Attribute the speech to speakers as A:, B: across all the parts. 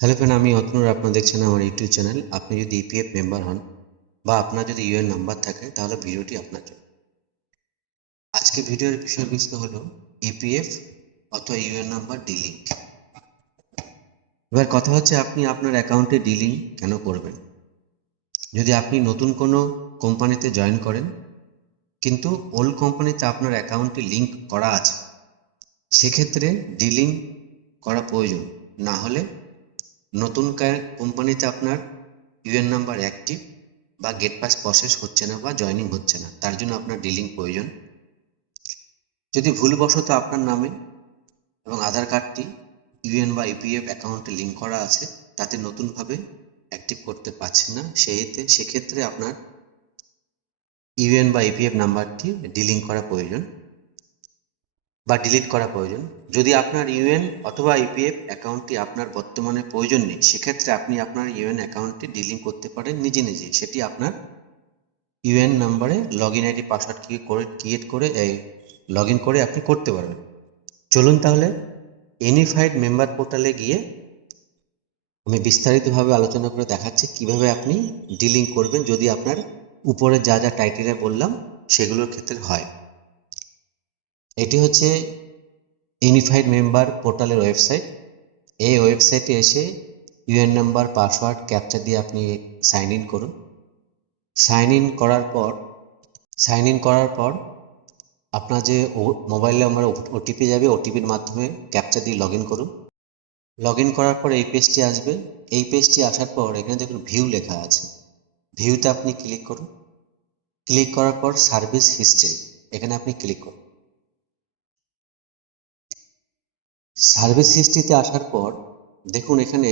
A: Hello friend আমি অতনুর আপনারা দেখছেন আমার ইউটিউব চ্যানেল আপনি যদি ইপিএফ মেম্বার হন বা আপনার যদি ইউএন নাম্বার থাকে, তাহলে ভিডিওটি আপনার জন্য। আজকে ভিডিওর বিষয়বস্তু হলো ইপিএফ অথবা ইউএন নাম্বার ডিলিং এবার কথা হচ্ছে, আপনি আপনার অ্যাকাউন্টে ডিলিং কেন করবেন? যদি আপনি নতুন কোনো কোম্পানিতে জয়েন করেন, কিন্তু ওল্ড কোম্পানিতে আপনার অ্যাকাউন্টটি লিংক করা আছে, সেক্ষেত্রে ডিলিং করা প্রয়োজন। না হলে নতুন কোম্পানিতে আপনার ইউএন নাম্বার অ্যাক্টিভ বা গেট পাস প্রসেস হচ্ছে না বা জয়নিং হচ্ছে না, তার জন্য আপনার ডিলিং প্রয়োজন। যদি ভুলবশত আপনার নামে এবং আধার কার্ডটি ইউএন বা ইপিএফ অ্যাকাউন্টে লিঙ্ক করা আছে, তাতে নতুনভাবে অ্যাক্টিভ করতে পারছেন না সেইতে সেক্ষেত্রে আপনার ইউএন বা ইপিএফ নাম্বারটি ডিলিং করা প্রয়োজন। বা ডিলিট করা প্রয়োজন। যদি আপনার ইউএন অথবা ইপিএফ অ্যাকাউন্টটি আপনার বর্তমানে প্রয়োজন নেই, সেক্ষেত্রে আপনি আপনার ইউএন অ্যাকাউন্টটি ডিলিং করতে পারেন নিজে নিজে। সেটি আপনার ইউএন নাম্বারে লগ ইন আইডি পাসওয়ার্ড করে ক্রিয়েট করে, এই লগ ইন করে আপনি করতে পারবেন চলুন তাহলে ইউনিফাইড মেম্বার পোর্টালে গিয়ে আমি বিস্তারিতভাবে আলোচনা করে দেখাচ্ছি কীভাবে আপনি ডিলিং করবেন। যদি আপনার উপরে যা যা টাইটেলে বললাম, সেগুলোর ক্ষেত্রে হয়। এটি হচ্ছে ইউনিফাইড মেম্বার পোর্টালের ওয়েবসাইট এই ওয়েবসাইটে এসে ইউএন নাম্বার পাসওয়ার্ড ক্যাপচা দিয়ে আপনি সাইন ইন করুন। সাইন ইন করার পর সাইন ইন করার পর আপনার যে মোবাইল নাম্বার ওটিপি যাবে ওটিপির মাধ্যমে ক্যাপচা দিয়ে লগ করুন। লগ করার পর এই পেজটি আসবে। এই পেজটি আসার পর এখানে দেখুন ভিউ লেখা আছে। ভিউতে আপনি ক্লিক করুন। ক্লিক করার পর সার্ভিস হিস্ট্রি এখানে আপনি ক্লিক করুন। সার্ভিস হিস্ট্রিতে আসার পর, দেখুন এখানে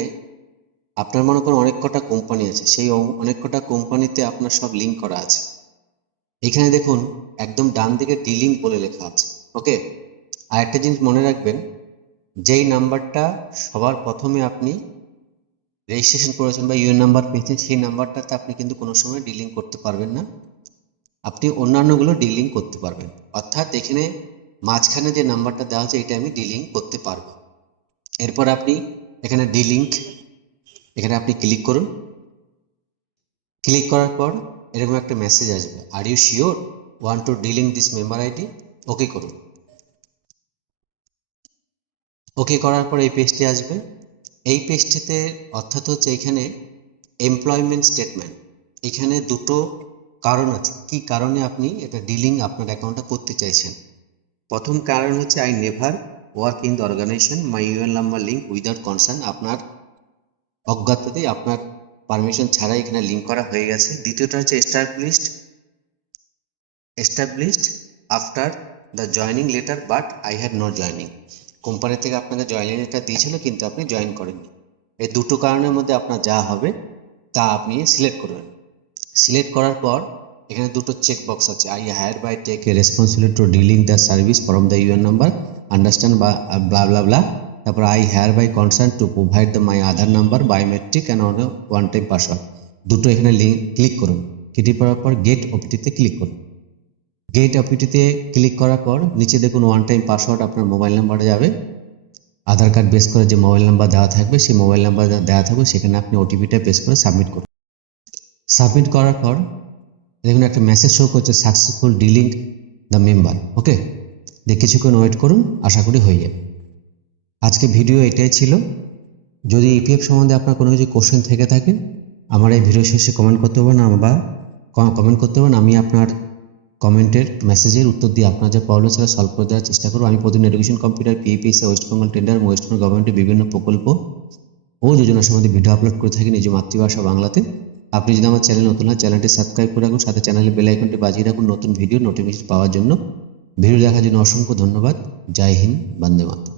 A: আপনার মনে করেন অনেক কটা কোম্পানি আছে, সেই অনেক কটা কোম্পানিতে আপনার সব লিঙ্ক করা আছে। এখানে দেখুন একদম ডান দিকে ডিলিং বলে লেখা আছে ওকে আর একটা জিনিস মনে রাখবেন, যেই নাম্বারটা সবার প্রথমে আপনি রেজিস্ট্রেশন করেছেন বা ইউএন নাম্বার পেয়েছেন, সেই নাম্বারটাতে আপনি কিন্তু কোনো সময় ডিলিং করতে পারবেন না। আপনি অন্যান্যগুলো ডিলিং করতে পারবেন। অর্থাৎ এখানে মাঝখানে যে নাম্বারটা দেওয়া আছে, এটা আমি ডিলিং করতে পারব। এরপর আপনি এখানে ডিলিঙ্ক এখানে আপনি ক্লিক করুন। ক্লিক করার পর এরকম একটা মেসেজ আসবে। Are you sure want to delink this member ID okay করুন। ওকে করার পর এই পেজটি আসবে। এই পেজটিতে অর্থাৎ হচ্ছে এখানে এমপ্লয়মেন্ট স্টেটমেন্ট এখানে দুটো কারণ আছে। কি কারণে আপনি এটা ডিলিং আপনার অ্যাকাউন্টটা করতে চাইছেন? প্রথম কারণ হচ্ছে I never work in the organisation my UN number link without concern আপনার অজ্ঞাততে আপনার পারমিশন ছাড়াই এখানে লিঙ্ক করা হয়ে গেছে। দ্বিতীয়টা হচ্ছে established established after the joining letter but I had not joining company থেকে আপনাকে জয়নিং লেটার দিয়েছিল, কিন্তু আপনি জয়েন করেননি। এই দুটো কারণের মধ্যে আপনার যা হবে, তা আপনি সিলেক্ট করবেন। সিলেক্ট করার পর এখানে দুটো চেক বক্স আছে। I hereby take a responsibility to delink the service from the UN number understand বা ব্লা ব্লা ব্লা তারপর I hereby concern to provide the my Aadhaar number biometric and on one time password দুটো এখানে link click করুন। Click করার পর get ওপিটিতে click করুন। Get ওপিটিতে ক্লিক করার পর নিচে দেখুন ওয়ান টাইম পাসওয়ার্ড আপনার মোবাইল নাম্বারে যাবে। আধার কার্ড বেস করে যে মোবাইল নাম্বার দেওয়া থাকবে, সেই মোবাইল নাম্বার দেওয়া থাকবে, সেখানে আপনি ওটিপিটা বেস করে সাবমিট করুন। সাবমিট করার পর দেখুন একটা মেসেজ শো করছে successful dealing the member okay দিয়ে কিছুক্ষণ ওয়েট করুন, আশা করি হয়ে যাবে। আজকে ভিডিও এটাই ছিল। যদি ইপিএফ সম্বন্ধে আপনার কোনো কিছু কোশ্চেন থেকে থাকে, আমার এই ভিডিও শেষে কমেন্ট করতে পারেন বা কমেন্ট করতে পারেন আমি আপনার কমেন্টের মেসেজের উত্তর দিয়ে আপনার যে প্রবলেম সেটা সলভ করে দেওয়ার চেষ্টা করব। আমি প্রতিদিন এডুকেশন কম্পিউটার পিএপিএস ওয়েস্ট বেঙ্গল টেন্ডার এবং ওয়েস্ট বেঙ্গল গভর্নমেন্টের বিভিন্ন প্রকল্প ও যোজনা সম্বন্ধে ভিডিও আপলোড করে থাকি, নিজ মাতৃভাষা বাংলাতে। আপনি যদি আমার চ্যানেল নতুন হয়, চ্যানেলটি সাবস্ক্রাইব করে রাখুন, সাথে চ্যানেলে বেল আইকনটি বাজিয়ে রাখুন নতুন ভিডিও নোটিফিকেশন পাওয়ার জন্য। ভিডিও দেখার জন্য অসংখ্য ধন্যবাদ। জয় হিন্দ, বন্দে মাতরম।